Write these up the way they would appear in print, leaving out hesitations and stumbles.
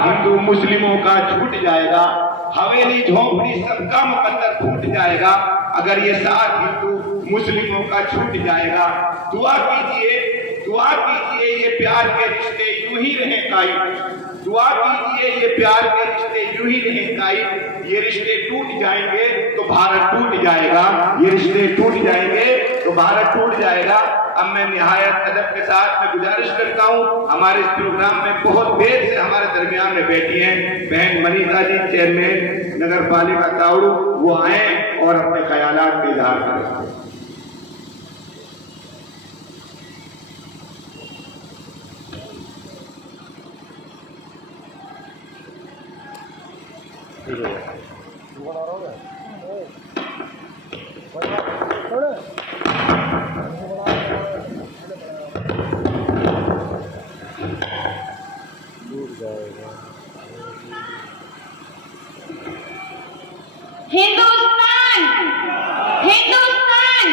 हिंदू मुस्लिमों का छूट जाएगा, हवेली झोंपड़ी सबका मुकद्दर फूट जाएगा। अगर ये साथ हिंदू मुस्लिमों का छूट जाएगा, दुआ कीजिए ये प्यार के रिश्ते यूं ही रहें कायम। दुआ कीजिए ये प्यार के रिश्ते यूं ही रहें कायम। ये रिश्ते टूट जाएंगे तो भारत टूट जाएगा, ये रिश्ते टूट जाएंगे तो भारत टूट जाएगा। अब मैं निहायत अदब के साथ मैं गुजारिश करता हूँ, हमारे इस प्रोग्राम में बहुत देर से हमारे दरमियान में बैठी हैं बहन मनीषा जी, चेयरमैन नगर पालिका ताउड़ू, वो आए और अपने ख्यालात का इजहार करें। हिंदुस्तान हिंदुस्तान।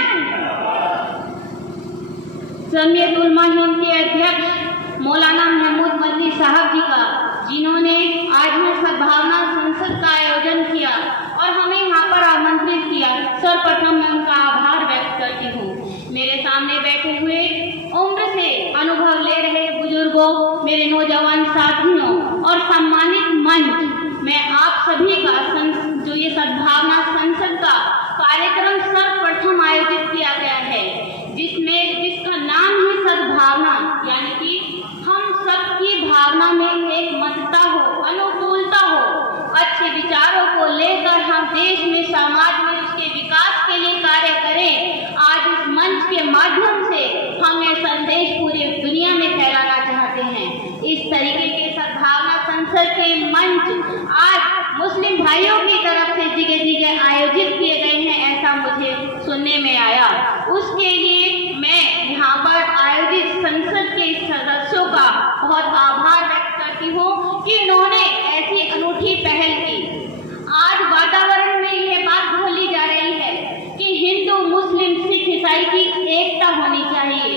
जमीयत उलमा हिंद के अध्यक्ष मौलाना महमूद मदनी साहब जी का, जिन्होंने आज में सद्भावना संसद का आयोजन किया और हमें यहाँ पर आमंत्रित किया, सर्वप्रथम मैं उनका आभार व्यक्त करती हूँ। मेरे सामने बैठे हुए उम्र से अनुभव ले रहे बुजुर्गों, मेरे नौजवान साथियों और सम्मानित मंच, मैं आप सभी का जो ये सद्भावना संसद का कार्यक्रम सर्वप्रथम आयोजित किया गया है, जिसका नाम ही सद्भावना, यानी कि हम सबकी भावना में एक मतता हो, अनुकूलता हो, अच्छे विचारों को लेकर हम देश में समाज में उसके विकास के लिए कार्य करें। आज इस मंच के माध्यम से हम ये संदेश पूरी दुनिया में फैलाना चाहते हैं। इस तरीके के सद्भावना संसद के मंच आज मुस्लिम भाइयों की तरफ से जगह जगह आयोजित किए गए हैं, ऐसा मुझे सुनने में आया। उसके लिए मैं यहाँ पर आयोजित संसद के सदस्यों का बहुत आभार व्यक्त करती हूँ कि उन्होंने ऐसी अनूठी पहल की। आज वातावरण में यह बात बोली जा रही है कि हिंदू मुस्लिम सिख ईसाई की एकता होनी चाहिए।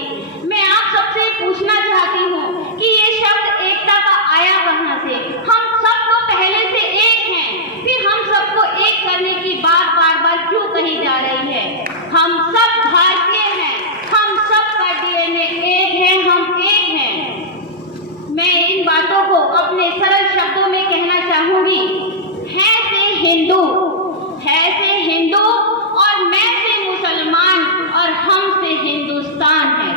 मैं आप सबसे पूछना चाहती हूँ कि ये शब्द एकता का आया कहाँ से? हम सब तो पहले से एक हैं, फिर हम सबको एक करने की बात बार बार क्यों कही जा रही है? हम सब भारतीय हैं, हम सब का डीएनए एक है, हम एक हैं। मैं इन बातों को अपने सरल शब्दों में कहना चाहूंगी। है से हिंदू और मैं से मुसलमान और हम से हिंदुस्तान है।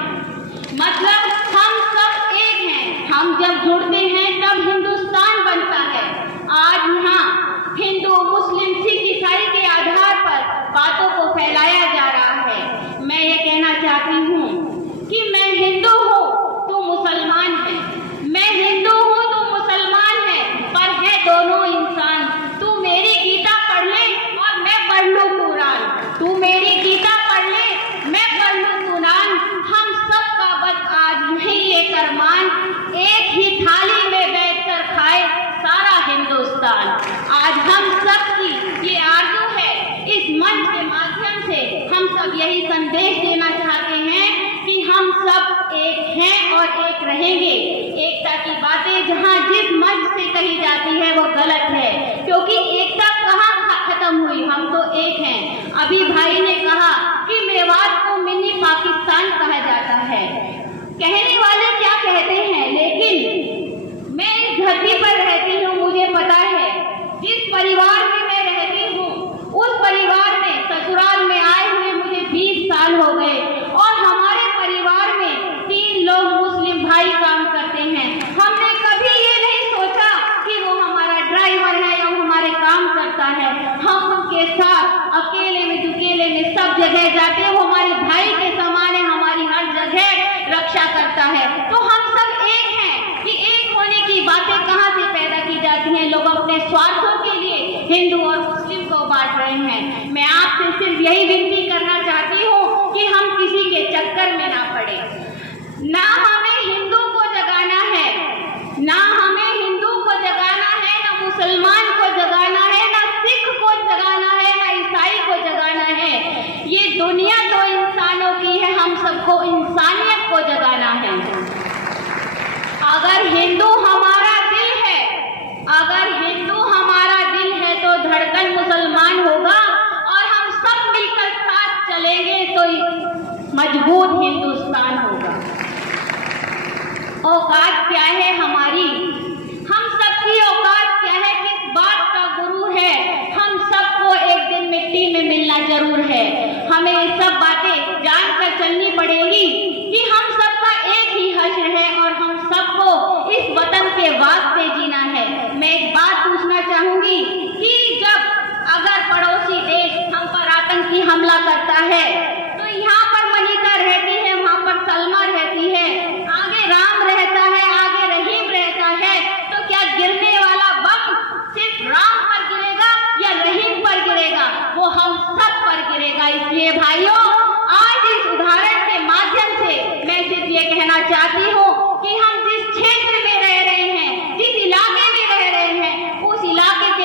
मतलब हम सब एक हैं, हम जब जुड़ते हैं तब हिंदुस्तान बनता है। आज यहाँ हिंदू मुस्लिम सिख ईसाई के आधार पर बातों को फैलाया जा रहा है। मैं ये कहना चाहती हूँ कि मैं हिंदू हूँ तो मुसलमान है, मैं हिंदू हूँ तो मुसलमान है, पर है दोनों इंसान। तू मेरी गीता पढ़ ले और मैं पढ़ लूँ कुरान, तू मेरी गीता पढ़ ले मैं पढ़ लूँ कुरान। हम सब का बस आज नहीं ये करमान, एक ही थाली में बैठकर खाए सारा हिंदुस्तान। आज हम सब की ये आरज़ू है, इस मंच के माध्यम से हम सब यही संदेश देना चाहते हैं कि हम सब एक हैं और एक रहेंगे। एकता की बातें जहाँ जिस मंच से कही जाती है वो गलत है, क्योंकि एकता कहाँ खत्म हुई? हम तो एक हैं। अभी भाई ने कहा कि मेवात को मिनी पाकिस्तान कहा जाता है। कहने वाले क्या कहते हैं, लेकिन मैं इस धरती पर रहती हूँ, मुझे पता है जिस परिवार में मैं रहती हूँ उस परिवार में ससुराल में आए हुए मुझे 20 साल हो गए और हमारे परिवार में 3 लोग मुस्लिम भाई काम करते हैं। हमने कभी ये नहीं सोचा कि वो हमारा ड्राइवर है या वो हमारे काम करता है। हम उनके साथ अकेले में दुकेले में सब जगह जाते हैं, वो हमारे भाई के समान है, हमारी हर जगह रक्षा करता है। तो हम सब एक हैं कि एक होने की बातें कहाँ से पैदा की जाती हैं? लोग अपने स्वार्थों के लिए हिंदू और मुस्लिम को बांट रहे हैं। मैं आपसे सिर्फ यही विनती करना चाहती हूँ कि हम किसी के चक्कर में ना पड़े। ना हमें हिंदू को जगाना है, ना हमें हिंदू को जगाना है, ना मुसलमान को जगाना है, ना सिख को जगाना है, ना ईसाई को जगाना है। ये दुनिया तो इंसानों की है, हम सबको इंसानियत को जगाना है। अगर हिंदू हमारा दिल है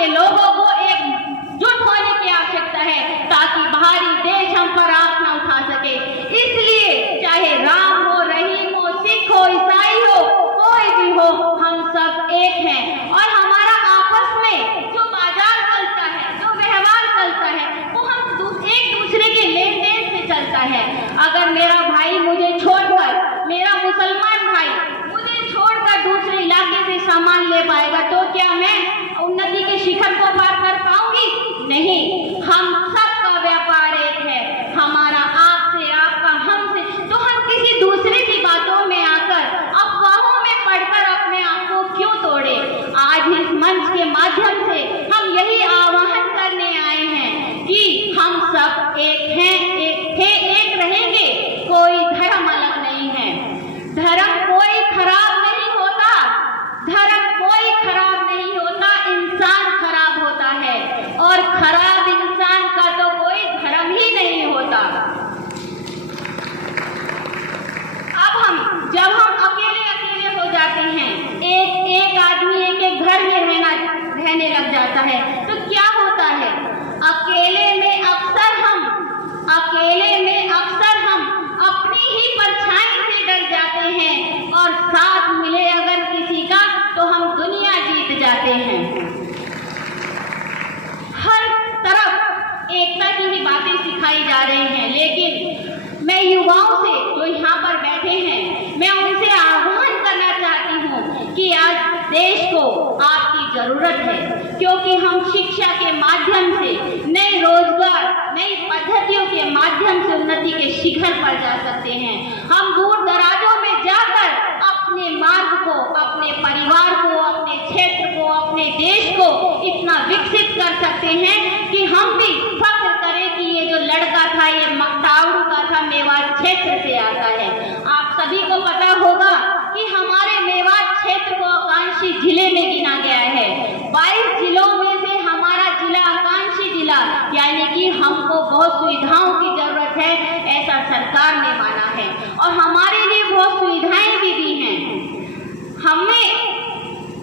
के लोगों को एकजुट होने की आवश्यकता है ताकि बाहरी देश हम पर आंख न उठा सके। इसलिए चाहे राम हो, रहीम हो, सिख हो, ईसाई हो, कोई भी हो, हम सब एक हैं। और हमारा आपस में जो बाजार चलता है, जो व्यवहार चलता है, वो हम एक दूसरे के लेन देन से चलता है। अगर मेरा भाई मुझे छोड़कर, मेरा मुसलमान भाई मुझे छोड़कर दूसरे इलाके से सामान ले पाएगा तो क्या मैं उन्नति के शिखर को पार कर पाऊंगी? नहीं। हम सबका व्यापार एक है, हमारा आपसे, आपका हमसे। तो हम किसी दूसरे की बातों में आकर, अफवाहों में पढ़कर अपने आप को क्यों तोड़े? आज इस मंच के माध्यम से हम यही आह्वान करने आए हैं कि हम सब एक हैं, एक थे, एक रहेंगे। कोई धर्म अलग नहीं है, धर्म कोई खराब नहीं होता, धर्म कोई खराब नहीं होता, इंसान खराब होता है और खराब इंसान का तो कोई धर्म ही नहीं होता। अब जब हम अकेले अकेले हो जाते हैं, एक आदमी एक घर में रहने लग जाता है, तो क्या होता है? अकेले में अक्सर हम अपनी ही परछाई से डर जाते हैं और साथ मिले अगर किसी का तो हम दुनिया जीत जाते हैं। हर तरफ एकता की ही बातें सिखाई जा रही हैं, लेकिन मैं युवाओं से जो यहाँ पर बैठे हैं, मैं उनसे आह्वान करना चाहती हूँ कि आज देश को आपकी जरूरत है, क्योंकि हम शिक्षा के माध्यम से, नए रोजगार, नई पद्धतियों के माध्यम से उन्नति के शिखर पर जा सकते हैं। हम दूर दराजों में जाकर अपने मार्ग को, अपने परिवार को, अपने क्षेत्र को, अपने देश को इतना विकसित कर सकते हैं कि हम भी फख्र करें कि ये जो लड़का था, ये मकतावड़ू का था, मेवात क्षेत्र से आता है। आप सभी को पता होगा कि हमारे मेवात क्षेत्र को आकांक्षी जिले में गिना गया है। 22 जिलों में से हमारा जिला आकांक्षी जिला, यानी कि हमको बहुत सुविधाओं की जरूरत है, ऐसा सरकार ने माना है और हमारे लिए बहुत सुविधाएं भी दी हैं। हमें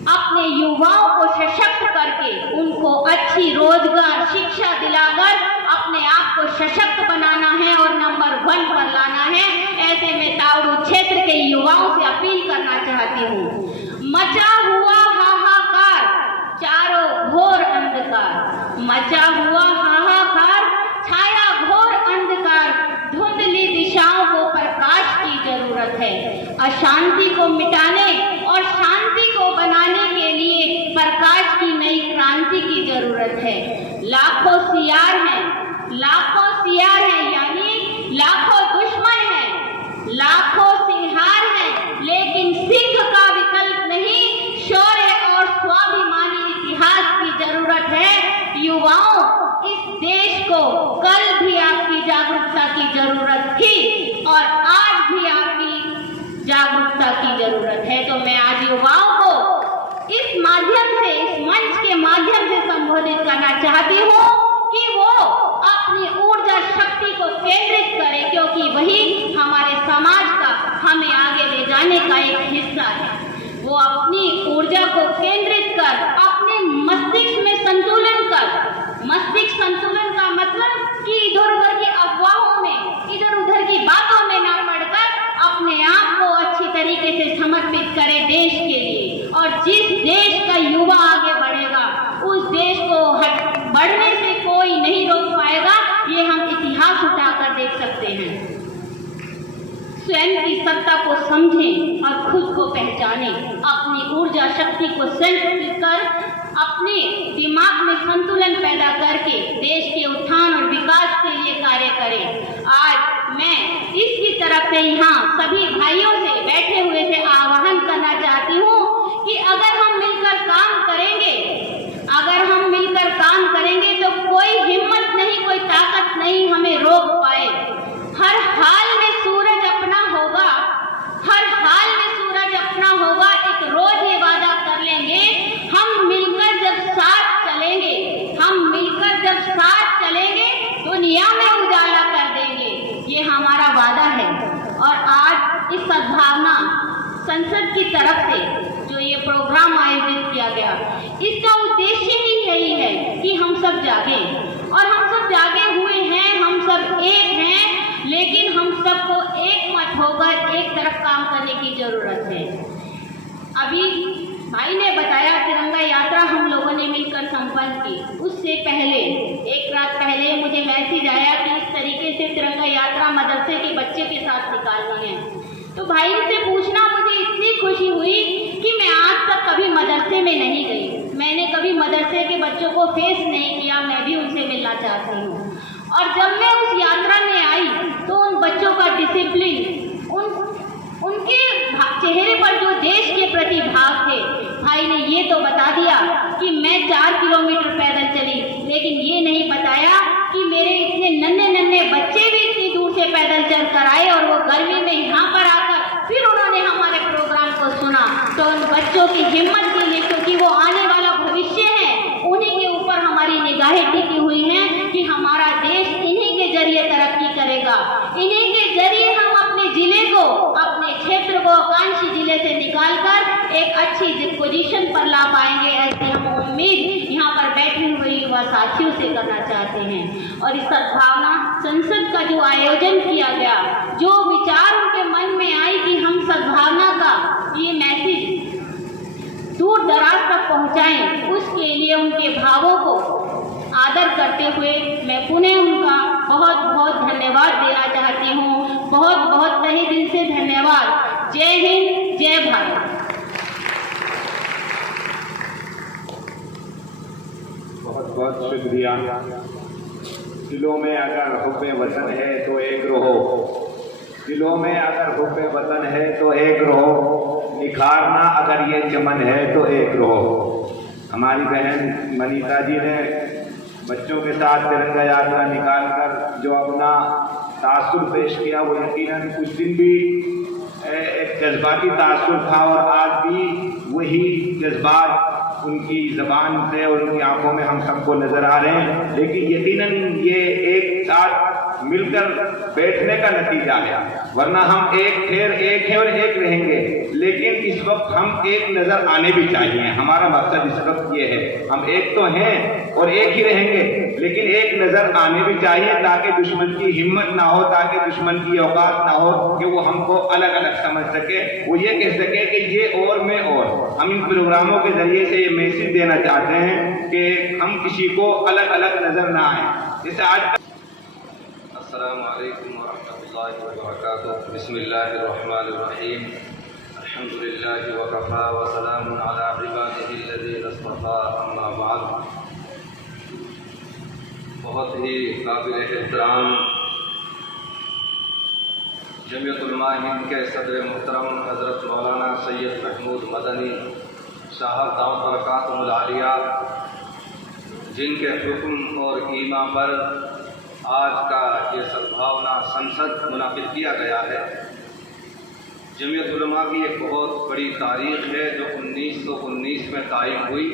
अपने युवाओं को सशक्त करके उनको अच्छी रोजगार, शिक्षा दिलाकर अपने आप को सशक्त बनाना है और नंबर 1 पर लाना है। ऐसे में तावड़ू क्षेत्र के युवाओं से अपील करना चाहती हूँ। मचा हुआ हाहाकार, चारों घोर अंधकार, मचा हुआ हाहाकार, छाया घोर अंधकार, धुंधली दिशाओं को प्रकाश की जरूरत है। अशांति को मिटाने और शांति को बनाने के लिए प्रकाश की नई क्रांति की जरूरत है। लाखों सियार हैं, यानी लाखों दुश्मन हैं, लाखों सिंहार हैं, लेकिन सिंह का विकल्प नहीं, शौर्य और स्वाभिमानी इतिहास की जरूरत है। युवाओं, इस देश को कल भी आपकी जागरूकता की जरूरत थी और आज भी आपकी जागरूकता की जरूरत है। तो मैं आज युवाओं को इस माध्यम से, इस मंच के माध्यम से संबोधित करना चाहती हूँ कि वो अपनी ऊर्जा शक्ति को केंद्रित करें, क्योंकि वही हमारे समाज का, हमें आगे ले जाने का एक हिस्सा है। वो अपनी ऊर्जा को केंद्रित कर, अपने मस्तिष्क में संतुलन कर, मस्तिष्क संतुलन का मतलब कि इधर उधर की अफवाहों में, इधर उधर की बातों में ना पड़कर अपने आप को अच्छी तरीके से समर्पित करें देश के लिए। और जिस देश का युवा आगे बढ़ेगा, उस देश को बढ़ने से कोई नहीं रोक पाएगा। ये हम इतिहास उठाकर देख सकते हैं। स्वयं की सत्ता को समझें और खुद को पहचानें, अपनी ऊर्जा शक्ति को संतुलित कर, अपने दिमाग में संतुलन पैदा करके देश के उत्थान और विकास के लिए कार्य करें। आज मैं इसकी तरफ से यहाँ सभी भाइयों से, बैठे हुए से आह्वान करना चाहती हूँ कि अगर हम मिलकर काम करेंगे तो कोई हिम्मत नहीं, कोई ताकत नहीं हमें रोक पाए। हर हाल में सूरज अपना होगा, हर हाल में सूरज अपना होगा। एक रोज ये वादा कर लेंगे, हम मिलकर जब साथ चलेंगे दुनिया में उजाला कर देंगे। ये हमारा वादा है। और आज इस सद्भावना संसद की तरफ से जो ये प्रोग्राम आयोजित किया गया, इसका उद्देश्य ही यही है करने की ज़रूरत है। अभी भाई ने बताया तिरंगा यात्रा हम लोगों ने मिलकर संपन्न की। उससे पहले एक रात पहले मुझे मैसेज आया कि इस तरीके से तिरंगा यात्रा मदरसे के बच्चे के साथ निकालनी है। तो भाई से पूछना मुझे इतनी खुशी हुई कि मैं आज तक कभी मदरसे में नहीं गई, मैंने कभी मदरसे के बच्चों को फेस नहीं किया, मैं भी उनसे मिलना चाहती हूँ। और जब मैं उस यात्रा में आई तो उन बच्चों का डिसिप्लिन, उनके चेहरे पर जो देश के प्रति भाव थे, भाई ने ये तो बता दिया कि मैं 4 किलोमीटर पैदल चली, लेकिन ये नहीं बताया कि मेरे इतने नन्हे नन्हे बच्चे भी इतनी दूर से पैदल चल कर आए और वो गर्मी में यहाँ पर आकर फिर उन्होंने हमारे प्रोग्राम को सुना। तो उन बच्चों की हिम्मत के लिए, क्योंकि वो आने वाला भविष्य है, उन्हीं के ऊपर हमारी निगाहें टिकी हुई हैं कि हमारा देश इन्हीं के जरिए तरक्की करेगा, इन्हीं के जरिए हम अपने जिले को, अपने क्षेत्र को आकांक्षी जिले से निकालकर एक अच्छी पोजीशन पर ला पाएंगे। ऐसी हम उम्मीद यहाँ पर बैठे हुए युवा साथियों से करना चाहते हैं। और इस सद्भावना संसद का जो आयोजन किया गया, जो विचार उनके मन में आई कि हम सद्भावना का ये मैसेज दूर दराज तक पहुँचाएं, उसके लिए उनके भावों को आदर करते हुए मैं पुनः उनका बहुत बहुत धन्यवाद देना चाहती हूँ। बहुत बहुत तहे दिल से धन्यवाद। जय हिंद, जय भारत। बहुत बहुत शुक्रिया। दिलों में अगर हुब्बे वतन है तो एक रहो, दिलों में अगर हुब्बे वतन है तो एक रहो, निखारना अगर ये चमन है तो एक रहो। हमारी बहन मनीता जी ने बच्चों के साथ तिरंगा यात्रा निकालकर जो अपना तासुर पेश किया, वो यकीनन उस दिन भी एक जज्बाती तासुर था और आज भी वही जज्बात उनकी ज़बान से और उनकी आंखों में हम सबको नज़र आ रहे हैं। लेकिन यकीनन ये एक साथ मिलकर बैठने का नतीजा है, वरना हम एक थे, एक हैं और एक रहेंगे। लेकिन इस वक्त हम एक नज़र आने भी चाहिए। हमारा मकसद इस वक्त ये है, हम एक तो हैं और एक ही रहेंगे, लेकिन एक नज़र आने भी चाहिए ताकि दुश्मन की हिम्मत ना हो, ताकि दुश्मन की औकात ना हो कि वो हमको अलग अलग समझ सके, वो ये कह सके कि ये और मैं और। हम इन प्रोग्रामों के जरिए से ये मैसेज देना चाहते हैं कि हम किसी को अलग अलग नज़र ना आए। जैसे आज अस्सलामु अलैकुम वरहमतुल्लाहि वबरकातुहू। बिस्मिल्लाहिर्रहमानिर्रहीम। अल्हम्दुलिल्लाहि वकफ़ा व सलामुन अला इबादिही अल्लज़ीना इस्तफ़ा, अम्मा बाद। बहुत ही काबिल एहतराम जमीयत उलमा हिंद के सदर मुहतरम हज़रत मौलाना सैयद महमूद मदनी साहब दावत बरकातुहुल आलिया, जिनके हुक्म और ईमा पर आज का ये सद्भावना संसद मुनाकिद किया गया है। जमीयत उलमा की एक बहुत बड़ी तारीख़ है जो 1919 में कायम हुई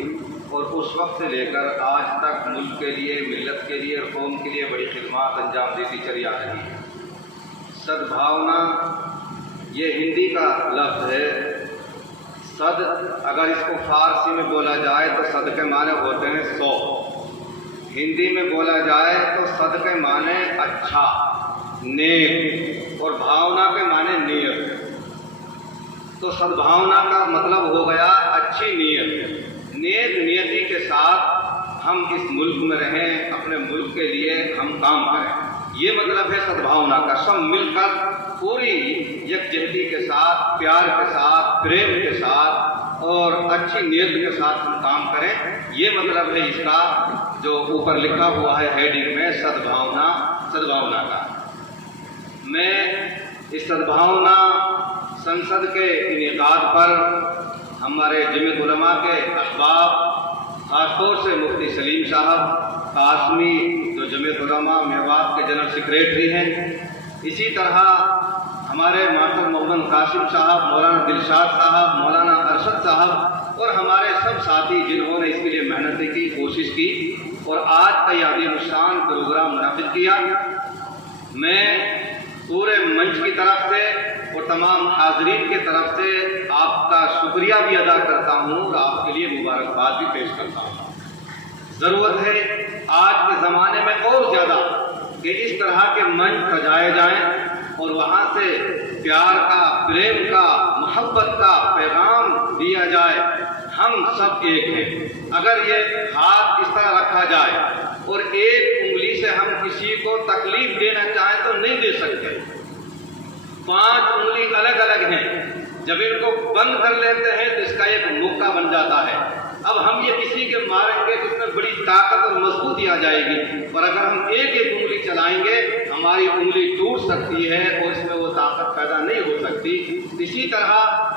और उस वक्त से लेकर आज तक मुल्क के लिए, मिल्लत के लिए और कौम के लिए बड़ी खिदमत अंजाम देती चली आ रही है। सद्भावना ये हिंदी का लफ्ज़ है। सद अगर इसको फारसी में बोला जाए तो सद के माने होते हैं 100, हिंदी में बोला जाए तो सद के माने अच्छा, नेक, और भावना के माने नियत। तो सद्भावना का मतलब हो गया अच्छी नीयत। नेक नियति के साथ हम इस मुल्क में रहें, अपने मुल्क के लिए हम काम करें, ये मतलब है सद्भावना का। सब मिलकर पूरी यकजहती के साथ, प्यार के साथ, प्रेम के साथ और अच्छी नीयत के साथ हम काम करें, ये मतलब है इसका जो ऊपर लिखा हुआ है हेडिंग में, सद्भावना। सद्भावना का मैं इस सद्भावना संसद के इनेकाद पर हमारे जमीयत उलमा के अहबाब, खासतौर से मुफ्ती सलीम साहब कासमी जो जमीयत उलमा मेवात के जनरल सेक्रेटरी हैं, इसी तरह हमारे मोहतरम मोहम्मद कासिम साहब, मौलाना दिलशाद साहब, मौलाना अरशद साहब और हमारे सब साथी जिन्होंने इसके लिए मेहनत की, कोशिश की और आज का याद नुशान प्रोग्राम मुनाफिद किया। मैं पूरे मंच की तरफ से और तमाम हाजरीन की तरफ से आपका शुक्रिया भी अदा करता हूँ और आपके लिए मुबारकबाद भी पेश करता हूँ। ज़रूरत है आज के ज़माने में और ज़्यादा कि इस तरह के मंच सजाए जाएं और वहाँ से प्यार का, प्रेम का, मोहब्बत का पैगाम दिया जाए। हम सब एक हैं। अगर ये हाथ इस तरह रखा जाए और एक उंगली से हम किसी को तकलीफ देना चाहें तो नहीं दे सकते। 5 उंगली अलग अलग हैं, जब इनको बंद कर लेते हैं तो इसका एक मुक्का बन जाता है। अब हम ये किसी के मारेंगे तो इसमें बड़ी ताकत और मजबूती आ जाएगी, और अगर हम एक एक उंगली चलाएंगे हमारी उंगली टूट सकती है और इसमें वो ताकत पैदा नहीं हो सकती। इसी तरह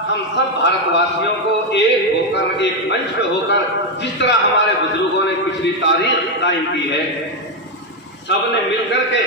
हम सब भारतवासियों को एक होकर, एक मंच पे होकर, जिस तरह हमारे बुजुर्गों ने पिछली तारीख कायम की है, सबने मिलकर के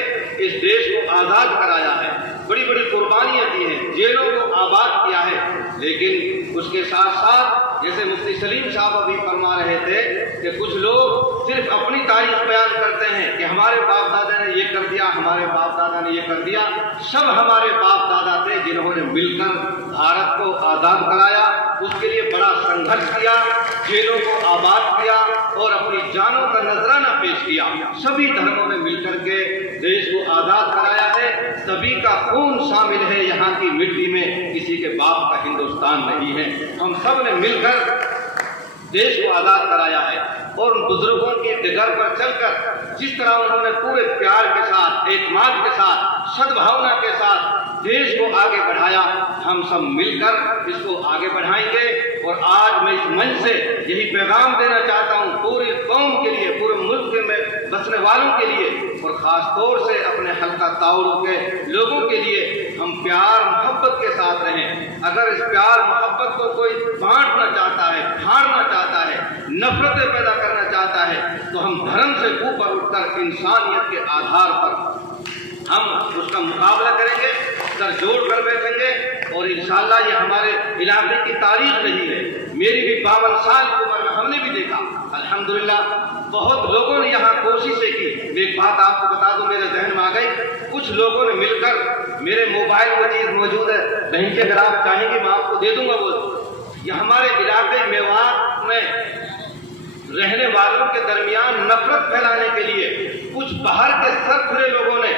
इस देश को आज़ाद कराया है, बड़ी बड़ी कुर्बानियां दी हैं, जेलों को आबाद किया है। लेकिन उसके साथ साथ जैसे मुफ्ती सलीम साहब अभी फरमा रहे थे कि कुछ लोग सिर्फ अपनी तारीफ बयान करते हैं कि हमारे बाप दादा ने ये कर दिया, हमारे बाप दादा ने ये कर दिया। सब हमारे बाप दादा थे जिन्होंने मिलकर भारत को आज़ाद कराया, उसके लिए बड़ा संघर्ष किया, जेलों को आबाद किया और अपनी जानों का नजराना पेश किया। सभी धर्मों ने मिलकर के देश को आज़ाद कराया है। सभी का खून शामिल है यहाँ की मिट्टी में, किसी के बाप का हिंदुस्तान नहीं है। हम सब ने मिलकर देश को आज़ाद कराया है और उन बुजुर्गों की डिगर पर चलकर जिस तरह उन्होंने पूरे प्यार के साथ, एतमाद के साथ, सद्भावना के साथ देश को आगे बढ़ाया, हम सब मिलकर इसको आगे बढ़ाएंगे। और आज मैं इस मंच से यही पैगाम देना चाहता हूँ पूरी कौम के लिए, पूरे मुल्क में बसने वालों के लिए, और ख़ास तौर से अपने हल्का ताउरू के लोगों के लिए, हम प्यार मोहब्बत के साथ रहें। अगर इस प्यार मोहब्बत को कोई बांटना चाहता है, फाड़ना चाहता है, नफरतें पैदा करना चाहता है, तो हम धर्म से ऊपर उठकर इंसानियत के आधार पर हम उसका मुकाबला करेंगे, सर जोड़ कर बैठेंगे। और इंशाअल्लाह ये हमारे इलाके की तारीख रही है। मेरी भी 52 साल की उम्र में हमने भी देखा, अल्हम्दुलिल्लाह बहुत लोगों ने यहाँ कोशिशें की। एक बात आपको बता दूं, मेरे जहन में आ गई, कुछ लोगों ने मिलकर, मेरे मोबाइल में चीज़ मौजूद है, बहन जी अगर आप चाहेंगे मैं आपको दे दूंगा। वो ये हमारे इलाके मेवात में रहने वालों के दरमियान नफरत फैलाने के लिए कुछ बाहर के सरखुरे लोगों ने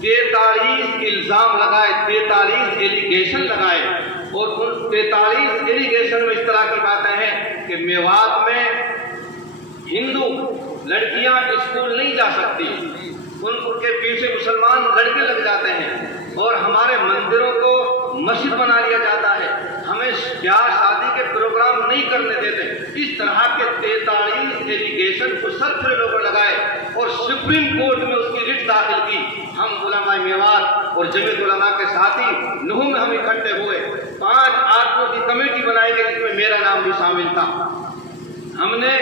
43 इल्ज़ाम लगाए, 43 एलिगेशन लगाए। और उन 43 एलिगेशन में इस तरह की बातें हैं कि मेवात में हिंदू लड़कियां स्कूल नहीं जा सकती, उनके पीछे मुसलमान लड़के लग जाते हैं, और हमारे मंदिरों को मस्जिद बना लिया जाता है, हमें ब्याह शादी के प्रोग्राम नहीं करने देते। इस तरह के 43 एलिगेशन को सरखुरे लोगों लगाए और सुप्रीम कोर्ट में उसकी रिट दाखिल की। हम उलमा मेवात और जमीयत उलमा के साथी नूह में हम इकट्ठे हुए, 5 आदमियों की कमेटी बनाई गई जिसमें मेरा नाम भी शामिल था। हमने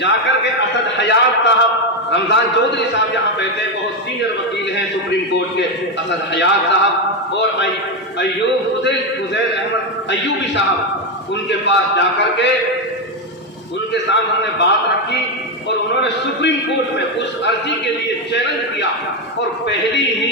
जाकर के असद हयात साहब, रमजान चौधरी साहब यहाँ बैठे, बहुत सीनियर वकील हैं सुप्रीम कोर्ट के, असद हयात साहब, और फुज़ैल अहमद अय्यूबी साहब, उनके पास जाकर के उनके सामने हमने बात रखी और उन्होंने सुप्रीम कोर्ट में उस अर्जी के लिए चैलेंज किया और पहली ही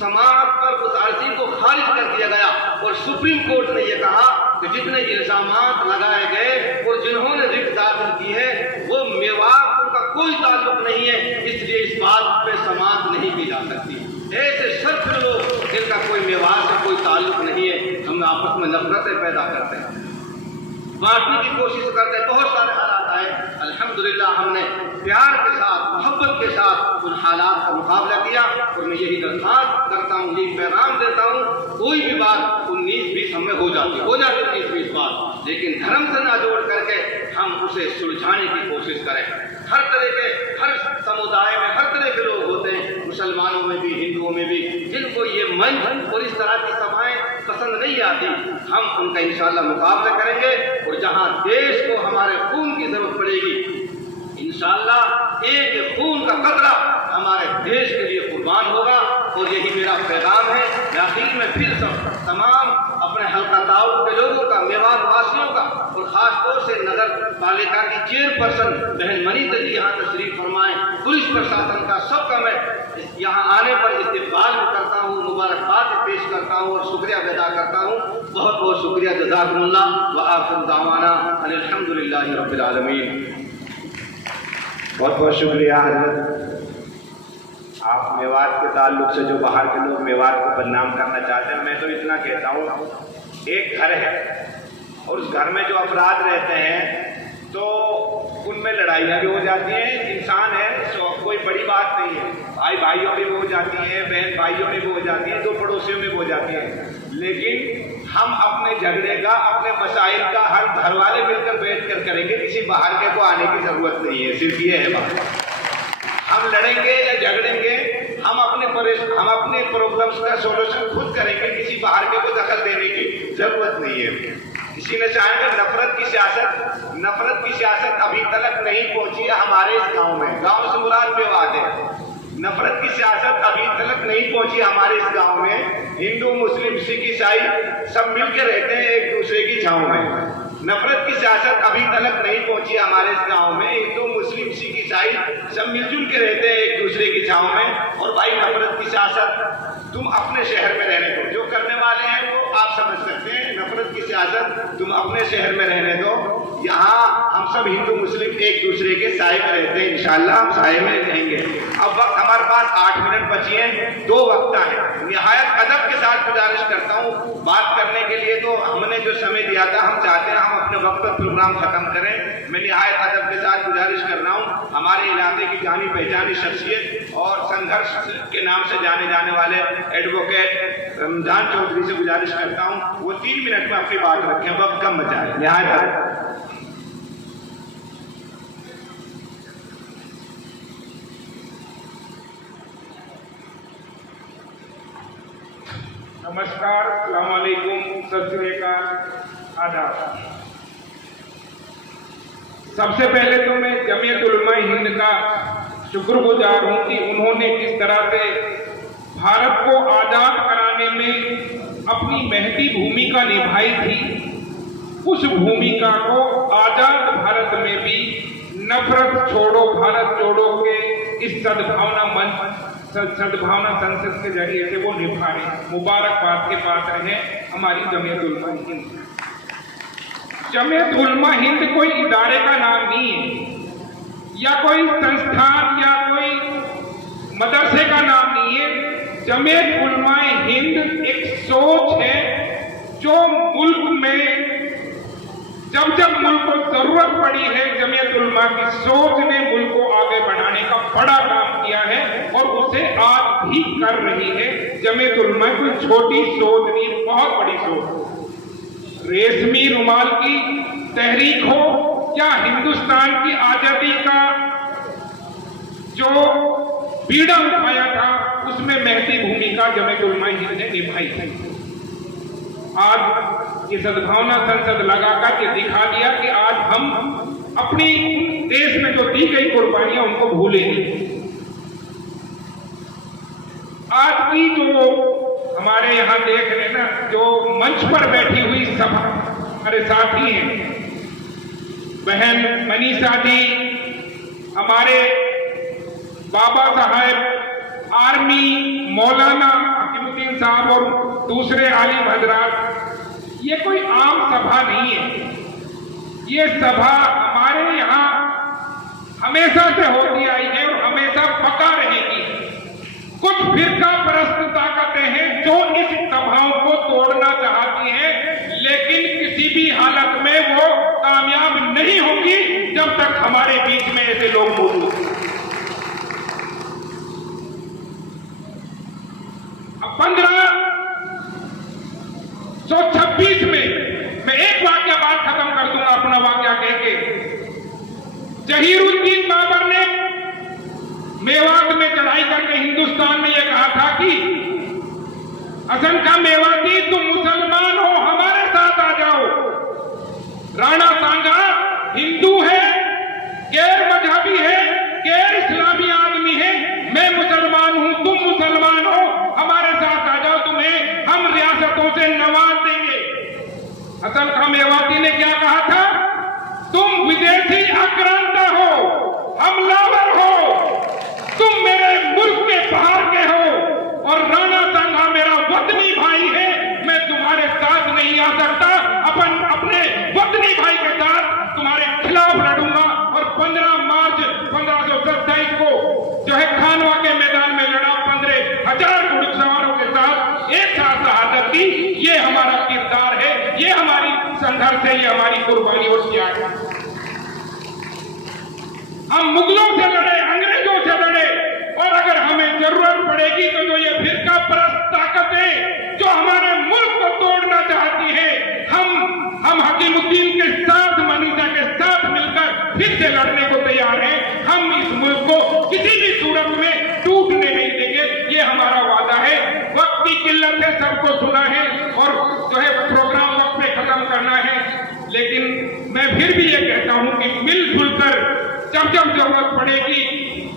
समाअत पर उस अर्जी को खारिज कर दिया गया। और सुप्रीम कोर्ट ने यह कहा कि जितने इल्जामात लगाए गए और जिन्होंने रिट दाखिल की है वो मेवात उनका कोई ताल्लुक नहीं है, इसलिए इस बात पे समाअत नहीं की जा सकती। ऐसे सख्त लोग जिनका कोई मेवात से कोई ताल्लुक नहीं है, हम आपस में नफरतें पैदा करते हैं, बांटने की कोशिश करते हैं। बहुत सारे हालात आए, अल्हम्दुलिल्लाह हमने प्यार के साथ, मोहब्बत के साथ उन हालात का मुकाबला किया। और मैं यही दरख्वास्त करता हूँ, यही पैगाम देता हूँ, कोई भी बात 19-20 हमें हो जाती 19-20 बात, लेकिन धर्म से ना जोड़ करके हम उसे सुलझाने की कोशिश करें। हर तरह के, हर समुदाय में हर तरह के लोग होते हैं, मुसलमानों में भी, हिंदुओं में भी, जिनको ये मंच और इस तरह की सभाएं पसंद नहीं आती, हम उनका इंशाअल्लाह मुकाबला करेंगे। और जहां देश को हमारे खून की जरूरत पड़ेगी, इंशाअल्लाह एक खून का कतरा हमारे देश के लिए कुर्बान होगा। और यही मेरा पैगाम है। आखिर में फिर सब तमाम अपने हल्का ताउरू के लोगों का, मेवात वासियों का, और खास तौर से नगर पालिका की चेयरपर्सन बहन मनीता जी यहाँ तशरीफ फरमाएं, पुलिस प्रशासन का, सबका मैं यहाँ आने पर इस्तकबाल भी करता हूँ, मुबारकबाद पेश करता हूँ और शुक्रिया अदा करता हूँ। बहुत बहुत शुक्रिया, जज़ाकुमुल्लाह व आखिर दावाना अल्हम्दुलिल्लाहि रब्बिल आलमीन। बहुत बहुत शुक्रिया हज़रत। आप मेवात के ताल्लुक से जो बाहर के लोग मेवात को बदनाम करना चाहते हैं, मैं तो इतना कहता हूँ, एक घर है और उस घर में जो अपराध रहते हैं तो उनमें लड़ाइयाँ भी हो जाती हैं। इंसान है, कोई बड़ी बात नहीं है, भाई भाइयों में भी हो जाती हैं, बहन भाइयों में भी हो जाती हैं, दो पड़ोसियों में भी हो जाती हैं। लेकिन हम अपने झगड़े का, अपने मसाइल का हर घर वाले मिलकर बैठ कर करेंगे, किसी बाहर के को आने की जरूरत नहीं है। सिर्फ ये है बात, हम लड़ेंगे या झगड़ेंगे, हम अपने प्रॉब्लम्स का सोल्यूशन खुद करेंगे, किसी बाहर के को दखल देने की जरूरत नहीं है। किसी ने चाहे नफरत की सियासत अभी तक नहीं पहुंची है हमारे इस गांव में। गांव से मुराद मेवात है। नफरत की सियासत अभी तक नहीं पहुंची हमारे इस गांव में। हिंदू, मुस्लिम, सिख, ईसाई सब मिलकर रहते हैं एक दूसरे की छांव में। नफरत की सियासत अभी तक नहीं पहुंची हमारे इस गांव में। हिंदू, मुस्लिम, सिख, ईसाई सब मिलजुल के रहते हैं एक दूसरे की छांव में। और भाई, नफरत की सियासत तुम अपने शहर में रहने दो। जो करने वाले हैं वो आप समझ सकते हैं। नफरत की सियासत तुम अपने शहर में रहने दो। यहाँ हम सब हिंदू मुस्लिम एक दूसरे के साए में रहते हैं, इंशाल्लाह हम साए में रहेंगे। अब वक्त हमारे पास 8 मिनट बची हैं, 2 वक्ता है। निहायत अदब के साथ गुजारिश करता हूँ बात करने के लिए। तो हमने जो समय दिया था, हम चाहते हैं हम अपने वक्त पर प्रोग्राम खत्म करें। मैं निहायत अदब के साथ गुजारिश कर रहा हूँ, हमारे इलाके की जानी पहचानी शख्सियत और संघर्ष के नाम से जाने जाने वाले एडवोकेट रमजान चौधरी से गुजारिश करता हूँ वो 3 मिनट में अपनी बात रखें, वक्त कम बचाए। निहायत नमस्कार, अस्सलाम वालेकुम, सत श्री अकाल, आदाब। सबसे पहले तो मैं जमीयत उलमा हिंद का शुक्रगुजार हूँ कि उन्होंने किस तरह से भारत को आजाद कराने में अपनी महती भूमिका निभाई थी। उस भूमिका को आजाद भारत में भी नफरत छोड़ो भारत जोड़ो के इस सद्भावना संसद के जरिए से वो निभा रहे। मुबारकबाद के पात्र हैं हमारी जमीयत उलमा हिंद। जमीयत उलमा हिंद कोई इदारे का नाम नहीं है या कोई संस्थान या कोई मदरसे का नाम नहीं है। जमीयत उलमा हिंद एक सोच है जो मुल्क में जब मुल्क को जरूरत पड़ी है, जमीयत उलमा की सोच ने मुल्क को आगे बढ़ाने का बड़ा काम किया है और उसे आज भी कर रही है। जमीयत उलमा कोई छोटी सोच नहीं, बहुत बड़ी सोच। रेशमी रुमाल की तहरीक हो या हिंदुस्तान की आजादी का जो बीड़ा उठाया था, उसमें महती भूमिका जमीयत उलमा हिंद ने निभाई थी। आज ये सद्भावना संसद लगाकर के दिखा दिया कि आज हम अपनी देश में जो दी गई कुर्बानियां उनको भूलेंगे। आज की जो हमारे यहाँ देख रहे ना, जो मंच पर बैठी हुई सभा, हमारे साथी हैं, बहन मनीषा जी, हमारे बाबा साहब आर्मी मौलाना हकीमुद्दीन साहब और दूसरे आलिम हजरात, ये कोई आम सभा नहीं है। ये सभा हमारे यहाँ हमेशा से होती आई है और हमेशा पका रहेगी। कुछ फिरका परस्त ताकतें हैं जो इस सभाओं को तोड़ना चाहती हैं, लेकिन किसी भी हालत में वो कामयाब नहीं होगी जब तक हमारे बीच में ऐसे लोग मौजूद हैं। 1526 में मैं एक वाक्य बात खत्म कर दूंगा, अपना वाक्य कह के। जहीरुद्दीन बाबर ने मेवात में चढ़ाई करके हिंदुस्तान में यह कहा था कि हसन खां मेवाती, तुम मुसलमान हो, हमारे साथ आ जाओ। राणा सांगा हिंदू है, गैर मजहबी है, गैर इस्लामी आदमी है, मैं मुसलमान हूं, तुम मुसलमान हो, हमारे साथ आ जाओ, तुम्हें हम रियासतों से नवाज देंगे। हसन खां मेवाती ने क्या कहा था? तुम विदेशी आक्रांता हो, हमलावर हो, तुम मेरे मुल्क के बाहर के हो, और राणा सांगा मेरा वतनी भाई है, हम मुगलों से लड़े, अंग्रेजों से लड़े, और अगर हमें जरूरत पड़ेगी तो जो ये फिरका परस्त ताकतें जो हमारे मुल्क को तोड़ना चाहती है, हम हकीमुद्दीन के साथ, मनीषा के साथ मिलकर फिर से लड़ने को तैयार हैं। हम इस मुल्क को किसी भी सूरत में टूटने नहीं देंगे, ये हमारा वादा है। वक्त की किल्लत है, सबको सुना है और जो है प्रोग्राम वक्त पे खत्म करना है, लेकिन मैं फिर भी ये कहता हूं कि मिलजुल कर जब जब जरूरत पड़ेगी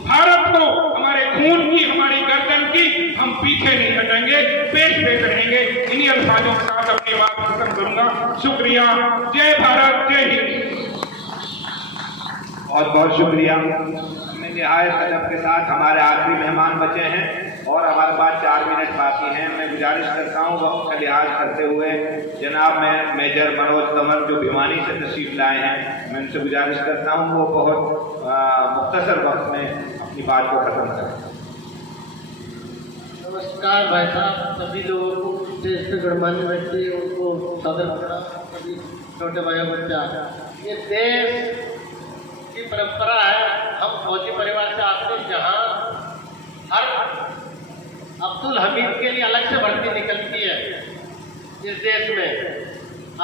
भारत को, हमारे खून की, हमारी गर्दन की, हम पीछे नहीं हटेंगे, पेश रहेंगे। इन्हीं अल्फाजों के साथ अपनी बात खत्म करूंगा। शुक्रिया। जय भारत, जय हिंद। बहुत बहुत शुक्रिया। मैं निहायत अदब के साथ, हमारे आखिरी मेहमान बचे हैं और हमारे पास 4 मिनट बाकी हैं। मैं गुजारिश करता हूँ वक्त का लिहाज करते हुए जनाब मैं मेजर मनोज तंवर जो भिवानी से तशरीफ लाए हैं, मैं उनसे गुजारिश करता हूँ वो बहुत मुख्तसर वक्त में अपनी बात को ख़त्म करें। नमस्कार भाई साहब, सभी लोगों को, देश के गणमान्य व्यक्ति, उनको सदर पड़ा, सभी छोटे भाई बच्चा। ये देश की परंपरा है। हम फौजी परिवार से आते हैं जहाँ हर अब्दुल हमीद के लिए अलग से भर्ती निकलती है इस देश में।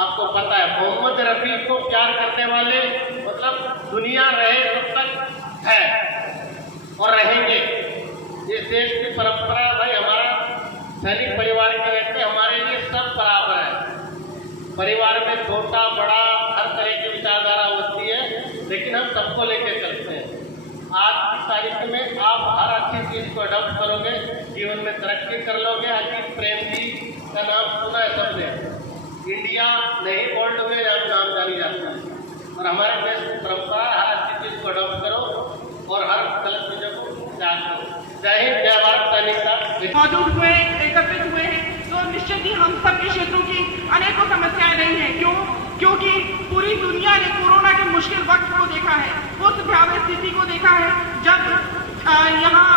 आपको पता है मोहम्मद रफी को प्यार करने वाले मतलब दुनिया रहे तब तक है और रहेंगे। इस देश की परंपरा भाई, हमारा सैनिक परिवार के व्यक्ति हमारे लिए सब बराबर है। परिवार में छोटा बड़ा हर तरह की विचारधारा होती है, लेकिन हम सबको लेके चलते हैं। आज की तारीख में आप हर अच्छी चीज को अडॉप्ट करोगे, जीवन में तरक्की कर लोगे। अजीत प्रेम जी का नाम सुना है सबने, इंडिया नहीं वर्ल्ड में आप नाम जानी जाता है। और हमारे देश की परंपरा, हर अच्छी चीज को अडॉप्ट करो और हर गलत चीजों को त्याग करो। जय हिंद, जय भारत। मौजूद हुए, एकत्रित हुए हैं, तो निश्चित ही हम सबके क्षेत्रों की अनेकों समस्याएं नहीं हैं। क्यों? क्योंकि पूरी दुनिया ने कोरोना के मुश्किल वक्त को देखा है, उस भयावह स्थिति को देखा है जब यहाँ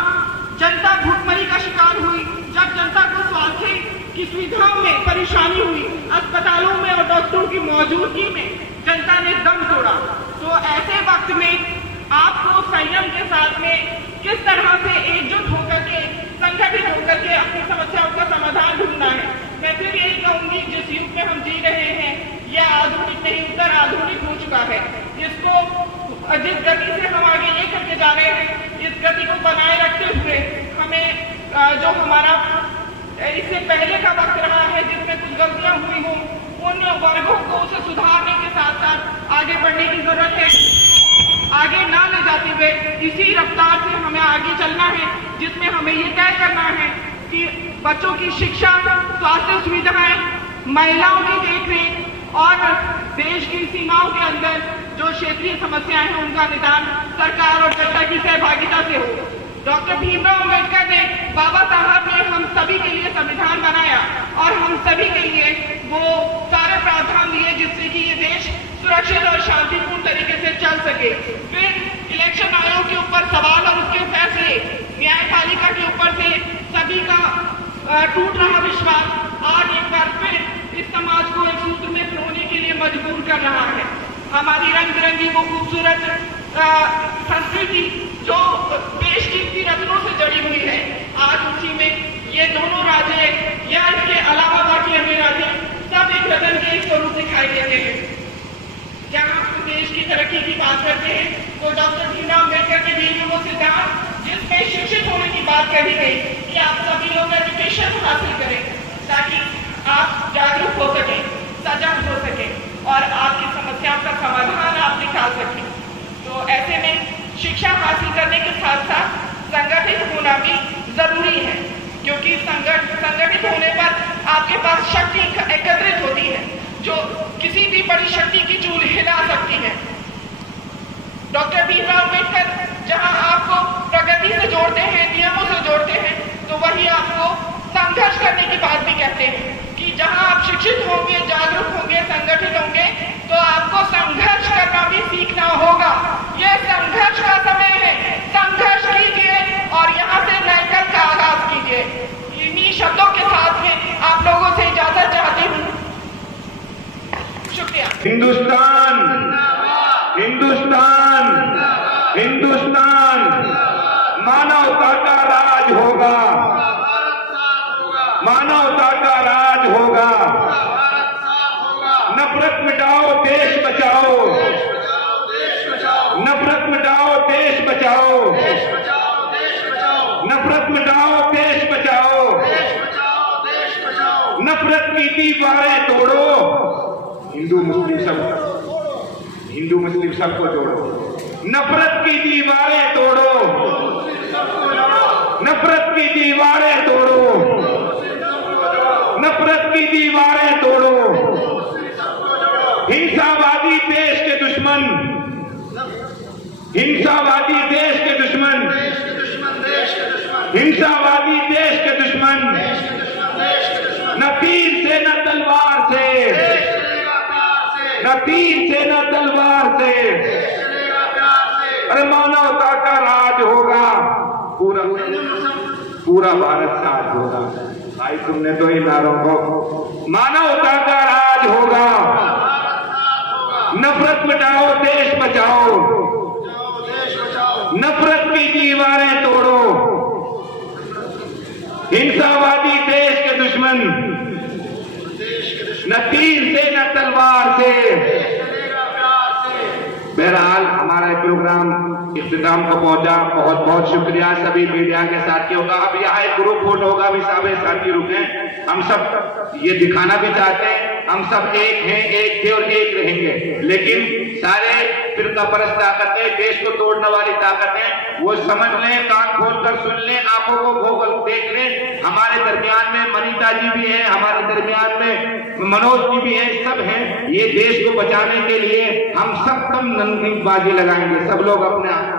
जनता भूखमरी का शिकार हुई, जब जनता को स्वास्थ्य की सुविधाओं में परेशानी हुई, अस्पतालों में और डॉक्टरों की मौजूदगी में जनता ने दम तोड़ा। तो ऐसे वक्त में आपको संयम के साथ में किस तरह से एकजुट होकर के, संगठित होकर के अपनी समस्याओं का समाधान ढूंढना है। मैं फिर यही कहूंगी, जिस युग में हम जी रहे हैं यह आधुनिक नहीं उत्तर आधुनिक हो चुका है। जिस गति से हम आगे ये करके जा रहे हैं, इस गति को बनाए रखते हुए हमें जो हमारा इससे पहले का वक्त रहा है जिसमें कुछ गलतियां हुई हों, उन वर्गों को उसे सुधारने के साथ साथ आगे बढ़ने की जरूरत है। आगे ना ले जाते हुए इसी रफ्तार से हमें आगे चलना है, जिसमें हमें ये तय करना है कि बच्चों की शिक्षा, स्वास्थ्य सुविधाएं, महिलाओं की देखरेख और देश की सीमाओं के अंदर जो क्षेत्रीय समस्याएं हैं उनका निदान सरकार और जनता की सहभागिता से हो। डॉक्टर भीमराव अम्बेडकर ने, बाबा साहब ने हम सभी के लिए संविधान बनाया और हम सभी के लिए वो सारे प्रावधान दिए जिससे कि ये देश सुरक्षित और शांतिपूर्ण तरीके से चल सके। फिर इलेक्शन आयोग के ऊपर सवाल और उसके फैसले, न्यायपालिका के ऊपर से सभी का टूट रहा विश्वास आज एक बार फिर इस समाज को एक सूत्र में पिरोने के लिए मजबूर कर रहा है। हमारी रंग बिरंगी वो खूबसूरत संस्कृति जो बेशकीमती रत्नों से जड़ी हुई है, आज उसी में ये दोनों राज्य या इसके अलावा बाकी अन्य राज्य सब एक रत्न के स्वरूप दिखाई देते हैं। जब हम देश की तरक्की की बात करते हैं तो डॉक्टर भीमराव अम्बेडकर के दिए वो सिद्धांत जिसमें शिक्षित होने की बात कही गई कि आप सभी लोग एजुकेशन हासिल करें ताकि आप जागरूक हो सके, सजग हो सके और आपकी समस्याओं का समाधान आप निकाल सकें। तो ऐसे में शिक्षा हासिल करने के साथ साथ संगठित होना भी जरूरी है, क्योंकि संगठित होने पर आपके पास शक्ति एकत्रित होती है जो किसी भी बड़ी शक्ति की चूल हिला सकती है। डॉक्टर भीमराव अम्बेडकर जहां आपको प्रगति से जोड़ते हैं, नियमों से जोड़ते हैं, तो वही आपको संघर्ष करने की बात भी कहते हैं कि जहां आप शिक्षित होंगे, जागरूक होंगे, संगठित होंगे तो आपको संघर्ष करना भी सीखना होगा। यह संघर्ष का समय है, संघर्ष कीजिए और यहाँ से नए कल का आगाज कीजिए। इन्हीं शब्दों के साथ में आप लोगों से इजाजत चाहती हूँ। शुक्रिया। हिंदुस्तान, हिंदुस्तान, हिंदुस्तान। हिंदुस्तान, मानवता का राज होगा, मानवता का राज होगा। नफरत मिटाओ, देश बचाओ, नफरत मिटाओ, देश बचाओ, नफरत मिटाओ, देश बचाओ, नफरत की दीवारें तोड़ो। हिंदू मुस्लिम सबको जोड़ो, नफरत की दीवारें तोड़ो, नफरत की दीवारें तोड़ो, नफरत की दीवारें तोड़ो। हिंसावादी देश के दुश्मन, हिंसावादी देश के दुश्मन, हिंसावादी देश के दुश्मन, न तीर से न तलवार से, न तीर से न तलवार से, अरे मानवता का राज होगा, पूरा भारत साथ होगा। भाई तुमने तो इन नारों को, मानवता का राज होगा, नफरत मिटाओ, देश बचाओ, नफरत की दीवारें तोड़ो। हिंसावादी देश के दुश्मन, न तीर से न तलवार से। बहरहाल हमारा प्रोग्राम इख्तिताम को पहुंचा, बहुत बहुत शुक्रिया सभी मीडिया के साथियों का। अब यहाँ एक ग्रुप फोटो होगा, भी सारे साथी रुके। हम सब ये दिखाना भी चाहते हैं, हम सब एक हैं, एक थे और एक रहेंगे, लेकिन सारे फिरका परस्त ताकतें, देश को तोड़ने वाली ताकतें, वो समझ लें, कान खोलकर सुन लें, आंखों को खोल देख लें। हमारे दरमियान में मनीता जी भी हैं, हमारे दरमियान में मनोज जी भी हैं, सब हैं। ये देश को बचाने के लिए हम सब कम नंगी बाजी लगाएंगे, सब लोग अपने आप।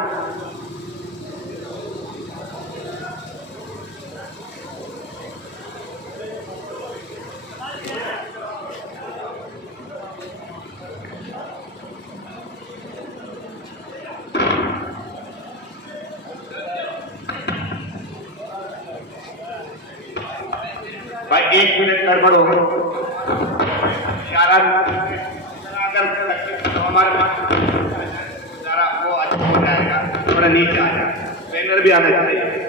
भाई 1 मिनट गड़बड़ हो गई, अगर तो हमारे पास जरा वो अच्छा हो जाएगा, थोड़ा नीचे आ जाए, बैनर भी आना चाहिए।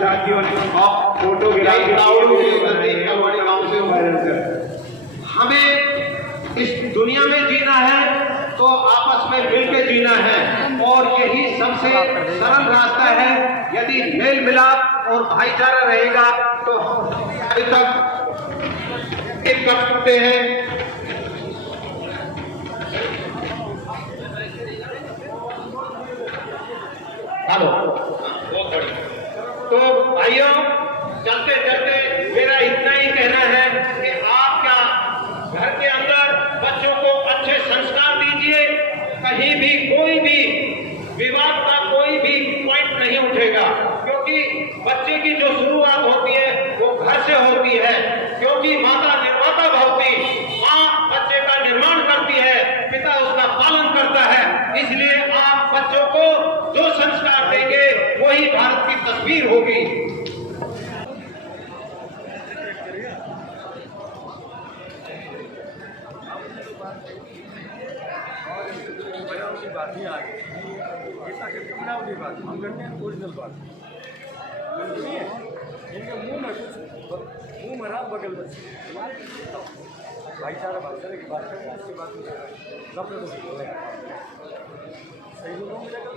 साथियों ने फोटो हमें इस दुनिया में जीना है तो आपस में मिलकर जीना है, और यही सबसे सरल रास्ता है। यदि मेल मिलाप और भाईचारा रहेगा तो अभी तक एक कर सकते हैं। हेलो, तो भाइयों, चलते चलते मेरा इतना ही कहना है कि आप क्या घर के अंदर बच्चों को अच्छे संस्कार दीजिए। कहीं भी कोई भी विवाद का कोई भी पॉइंट नहीं उठेगा, क्योंकि बच्चे की जो शुरुआत होती है वो घर से होती है। क्योंकि माता निर्माता भवती, माँ बच्चे का निर्माण करती है, पिता उसका पालन करता है। इसलिए आप बच्चों को जो संस्कार देंगे वही भारत की तस्वीर होगी। बात ही आ गई, हम करते हैं ओरिजिनल बात, इनके मुंह में कुछ, मुंह में रात बगल में भाईचारा की बात करें, उसके बाद नफरत बोलेगा, सही लोगों में जाकर